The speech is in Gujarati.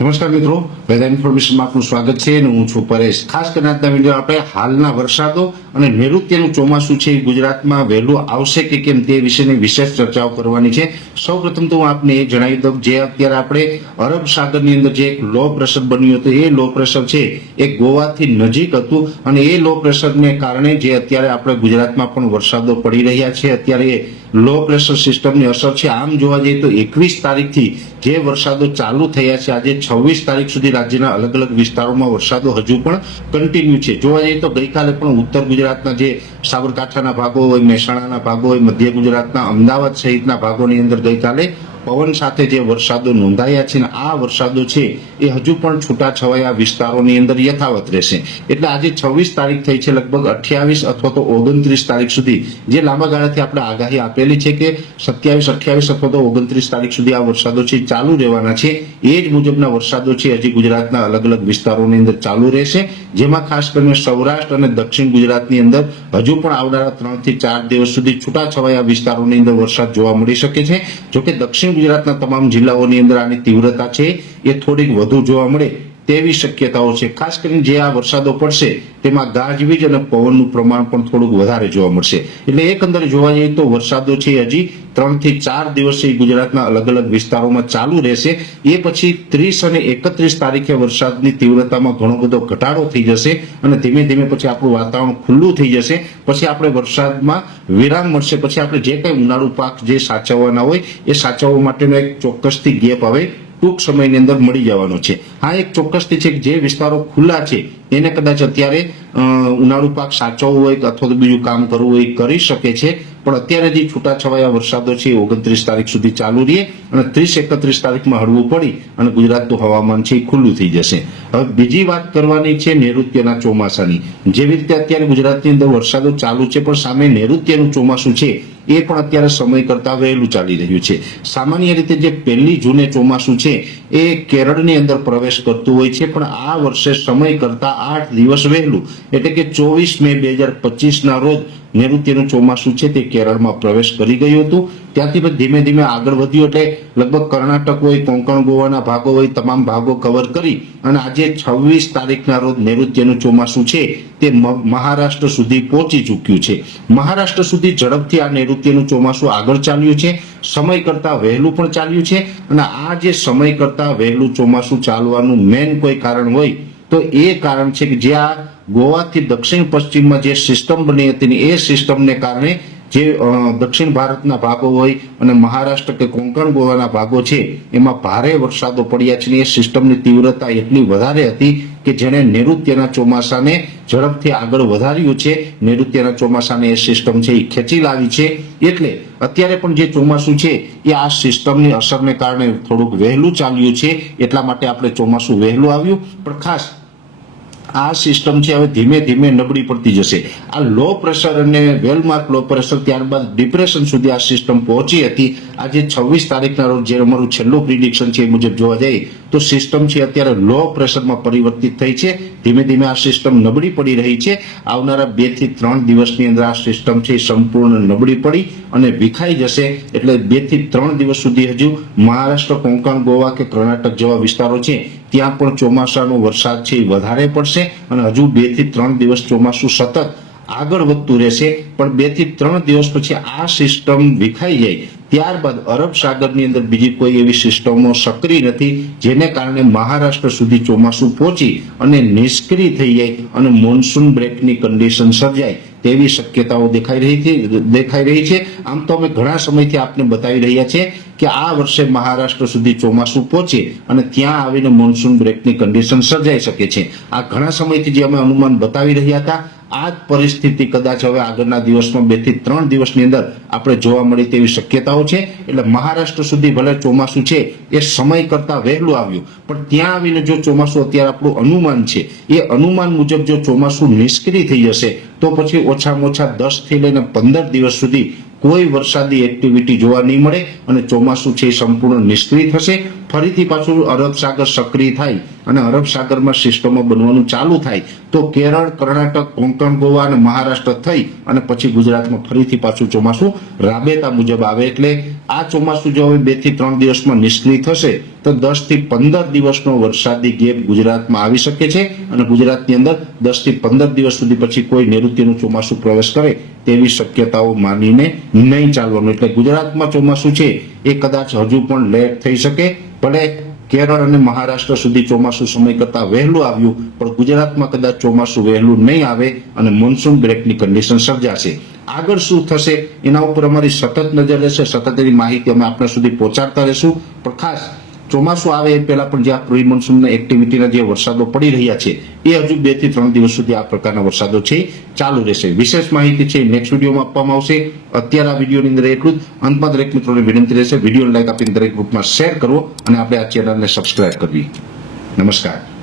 નમસ્કાર મિત્રો, વેધર ઇન્ફોર્મેશનમાં આપનું સ્વાગત છે અને હું છું પરેશ। ખાસ કરીને આજના વિડીયો આપણે હાલના વરસાદો અને નૈઋત્યનું ચોમાસું છે એ ગુજરાતમાં વહેલું આવશે કે કેમ તે વિશેની વિશેષ ચર્ચાઓ કરવાની છે। સૌપ્રથમ તો હું આપને એ જણાવી દઉં જે અત્યારે આપણે અરબ સાગરની અંદર જે એક લો પ્રેશર બન્યું હતું એ લો પ્રેશર છે એ ગોવાથી નજીક હતું અને એ લો પ્રેશરને કારણે જે અત્યારે આપણે ગુજરાતમાં પણ વરસાદો પડી રહ્યા છે। અત્યારે એ લો પ્રેશર સિસ્ટમની અસર છે। આમ જોવા જઈએ તો 21 તારીખથી જે વરસાદો ચાલુ થયા છે આજે 26 તારીખ સુધી રાજ્યના અલગ અલગ વિસ્તારોમાં વરસાદો હજુ પણ કન્ટિન્યુ છે। જોવા જઈએ તો ગઈકાલે પણ ઉત્તર ગુજરાતના જે સાબરકાંઠાના ભાગો હોય, મહેસાણાના ભાગો હોય, મધ્ય ગુજરાતના અમદાવાદ સહિતના ભાગોની અંદર ગઈકાલે પવન સાથે જે વરસાદો નોંધાયા છે ને આ વરસાદો છે એ હજુ પણ છૂટાછવાયા વિસ્તારોની અંદર યથાવત રહેશે। એટલે આજે 26 તારીખ થઈ છે, લગભગ 28 અથવા તો 29 તારીખ સુધી જે લાંબા ગાળાથી આપણે આગાહી આપેલી છે કે 27, 28 અથવા તો 29 તારીખ સુધી આ વરસાદો છે ચાલુ રહેવાના છે। એ જ મુજબના વરસાદો છે હજી ગુજરાતના અલગ અલગ વિસ્તારોની અંદર ચાલુ રહેશે, જેમાં ખાસ કરીને સૌરાષ્ટ્ર અને દક્ષિણ ગુજરાતની અંદર હજુ પણ આવનારા 3 થી 4 દિવસ સુધી છૂટાછવાયા વિસ્તારોની અંદર વરસાદ જોવા મળી શકે છે। જોકે દક્ષિણ ગુજરાતના તમામ જિલ્લાઓની અંદર આની તીવ્રતા છે એ થોડીક વધુ જોવા મળે તેવી શક્યતાઓ છે। ખાસ કરીને જે આ વરસાદો પડશે તેમાં ગાજવીજ અને પવનનું પ્રમાણ પણ થોડુંક વધારે જોવા મળશે। એટલે એકંદરે જોવા જઈએ તો વરસાદો છે હજી 3 થી 4 દિવસ ગુજરાતના અલગ અલગ વિસ્તારોમાં ચાલુ રહેશે। એ પછી 30 અને 31 તારીખે વરસાદની તીવ્રતામાં ઘણો બધો ઘટાડો થઈ જશે અને ધીમે ધીમે પછી આપણું વાતાવરણ ખુલ્લું થઈ જશે। પછી આપણે વરસાદમાં વિરામ મળશે। પછી આપણે જે કંઈ ઉનાળુ પાક જે સાચવવાના હોય એ સાચવવા માટેનો એક ચોક્કસથી ગેપ હવે ટૂંક સમયની અંદર મળી જવાનો છે। આ એક ચોક્કસથી છે કે જે વિસ્તારો ખુલ્લા છે એને કદાચ અત્યારે ઉનાળુ પાક સાચવવું હોય અથવા તો બીજું કામ કરવું હોય કરી શકે છે, પણ અત્યારે જે છૂટાછવાયા વરસાદો છે 29 તારીખ સુધી ચાલુ રહે અને 30-31 તારીખમાં હળવું પડી અને ગુજરાતનું હવામાન છે એ ખુલ્લું થઈ જશે। હવે બીજી વાત કરવાની છે નૈઋત્યના ચોમાસાની। જેવી રીતે અત્યારે ગુજરાતની અંદર વરસાદો ચાલુ છે પણ સામે નૈઋત્યનું ચોમાસું છે એ પણ અત્યારે સમય કરતા વહેલું ચાલી રહ્યું છે। સામાન્ય રીતે જે 1 જૂને ચોમાસું છે એ કેરળની અંદર પ્રવેશ કરતું હોય છે, પણ આ વર્ષે સમય કરતા 8 દિવસ વહેલું એટલે કે 24 મે 2025 ના રોજ નૈઋત્યનું ચોમાસું છે તે કેરળમાં પ્રવેશ કરી ગયું હતું। ત્યાંથી પછી ધીમે ધીમે આગળ વધ્યું એટલે લગભગ કર્ણાટક હોય, કોંકણ ગોવાના ભાગો હોય, તમામ ભાગો કવર કરી અને આજે 26 તારીખના રોજ નૈઋત્યનું ચોમાસું છે તે મહારાષ્ટ્ર સુધી પહોંચી ચૂક્યું છે। મહારાષ્ટ્ર સુધી ઝડપથી આ નૈઋત્યનું ચોમાસું આગળ ચાલ્યું છે, સમય કરતા વહેલું પણ ચાલ્યું છે અને આ જે સમય કરતા વહેલું ચોમાસું ચાલવાનું મેન કોઈ કારણ હોય તો એ કારણ છે કે જે આ ગોવાથી દક્ષિણ પશ્ચિમમાં જે સિસ્ટમ બની હતી એ સિસ્ટમને કારણે જે દક્ષિણ ભારતના ભાગો હોય અને મહારાષ્ટ્ર કે કોંકણ ગોવાના ભાગો છે એમાં ભારે વરસાદો પડ્યા છે અને એ સિસ્ટમની તીવ્રતા એટલી વધારે હતી કે જેણે નૈઋત્યના ચોમાસાને ઝડપથી આગળ વધાર્યું છે। નૈઋત્યના ચોમાસાને એ સિસ્ટમ છે એ ખેંચી લાવી છે। એટલે અત્યારે પણ જે ચોમાસું છે એ આ સિસ્ટમની અસરને કારણે થોડુંક વહેલું ચાલ્યું છે, એટલા માટે આપણે ચોમાસું વહેલું આવ્યું। પણ ખાસ આ સિસ્ટમ છે હવે ધીમે ધીમે નબળી પડતી જશે। આ લો પ્રેશર અને વેલમાર્ક લો પ્રેશર ત્યારબાદ ડિપ્રેશન સુધી આ સિસ્ટમ પહોંચી હતી। આજે 26 તારીખના રોજ જે અમારું છેલ્લું પ્રિડિક્શન છે એ મુજબ જોવા જઈએ તો સિસ્ટમ છે અત્યારે લો પ્રેશરમાં પરિવર્તિત થઈ છે। ધીમે ધીમે આ સિસ્ટમ નબળી પડી રહી છે। આવનારા 2 થી 3 દિવસની અંદર આ સિસ્ટમ છે સંપૂર્ણ નબળી પડી અને વિખાઈ જશે। એટલે 2 થી 3 દિવસ સુધી હજુ મહારાષ્ટ્ર, કોંકણ, ગોવા કે કર્ણાટક જેવા વિસ્તારો છે ત્યાં પણ ચોમાસાનો વરસાદ છે એ વધારે પડશે અને હજુ 2 થી 3 દિવસ ચોમાસું સતત આગળ વધતું રહેશે। પણ 2 થી 3 દિવસ પછી આ સિસ્ટમ વિખાઈ જાય ત્યારબાદ અરબ સાગરની અંદર બીજી કોઈ એવી સિસ્ટમો સક્રિય નથી જેને કારણે મહારાષ્ટ્ર સુધી ચોમાસું પહોંચી અને નિષ્ક્રિય થઈ જાય અને મોન્સૂન બ્રેકની કન્ડિશન સર્જાય તેવી શક્યતાઓ દેખાઈ રહી છે। આમ તો અમે ઘણા સમયથી આપને બતાવી રહ્યા છે કે આ વર્ષે મહારાષ્ટ્ર સુધી ચોમાસું પહોંચે અને ત્યાં આવીને મોન્સૂન બ્રેકની કન્ડિશન સર્જાઈ શકે છે। આ ઘણા સમયથી જે અમે અનુમાન બતાવી રહ્યા હતા આ જ પરિસ્થિતિ કદાચ હવે આગળના દિવસમાં 2 થી 3 દિવસની અંદર આપણે જોવા મળી તેવી શક્યતાઓ છે। એટલે મહારાષ્ટ્ર સુધી ભલે ચોમાસું છે એ સમય કરતા વહેલું આવ્યું પણ ત્યાં આવીને જો ચોમાસું અત્યારે આપણું અનુમાન છે એ અનુમાન મુજબ જો ચોમાસું નિષ્ક્રિય થઈ જશે તો પછી ઓછામાં ઓછા 10 થી લઈને 15 દિવસ સુધી કોઈ વરસાદી એક્ટિવિટી જોવા નહીં મળે અને ચોમાસું છે એ સંપૂર્ણ નિષ્ક્રિય થશે। ફરીથી પાછું અરબ સાગર સક્રિય થાય અને અરબ સાગરમાં સિસ્ટમો બનવાનું ચાલુ થાય તો કેરળ, કર્ણાટક, કોંકણ, ગોવા અને મહારાષ્ટ્ર થઈ અને પછી ગુજરાતમાં ફરીથી પાછું ચોમાસું રાબેતા મુજબ આવે। એટલે આ ચોમાસું જો હવે 2 થી 3 દિવસમાં નિષ્ક્રિય થશે તો 10 થી 15 દિવસનો વરસાદી ગેપ ગુજરાતમાં આવી શકે છે અને ગુજરાતની અંદર 10 થી 15 દિવસ સુધી પછી કોઈ નૈઋત્યનું ચોમાસું પ્રવેશ કરે તેવી શક્યતાઓ માનીને નહીં ચાલવાનું. એટલે ગુજરાતમાં ચોમાસું છે એ કદાચ હજુ પણ લેટ થઈ શકે. ભલે કેરળ અને મહારાષ્ટ્ર સુધી ચોમાસું સમય કરતા વહેલું આવ્યું, પણ ગુજરાતમાં કદાચ ચોમાસું વહેલું નહીં આવે અને મોન્સૂન બ્રેકની કન્ડિશન સર્જાશે. આગળ શું થશે એના ઉપર અમારી સતત નજર રહેશે, સતત એની માહિતી અમે આપણા સુધી પહોંચાડતા રહેશું. પણ ખાસ ચોમાસું આવે એ પહેલા પણ જ્યાં પ્રી મોન્સૂનના એક્ટિવિટીના જે વરસાદો પડી રહ્યા છે એ હજુ 2 થી 3 દિવસ સુધી આ પ્રકારના વરસાદો છે ચાલુ રહેશે. વિશેષ માહિતી છે નેક્સ્ટ વિડીયોમાં આપવામાં આવશે. અત્યારે આ વિડીયોની અંદર એટલું જ. અંતમાં દરેક મિત્રોને વિનંતી રહેશે વિડીયોને લાઈક આપીને દરેક ગ્રુપમાં શેર કરવો અને આપણે આ ચેનલને સબસ્ક્રાઇબ કરવી. નમસ્કાર.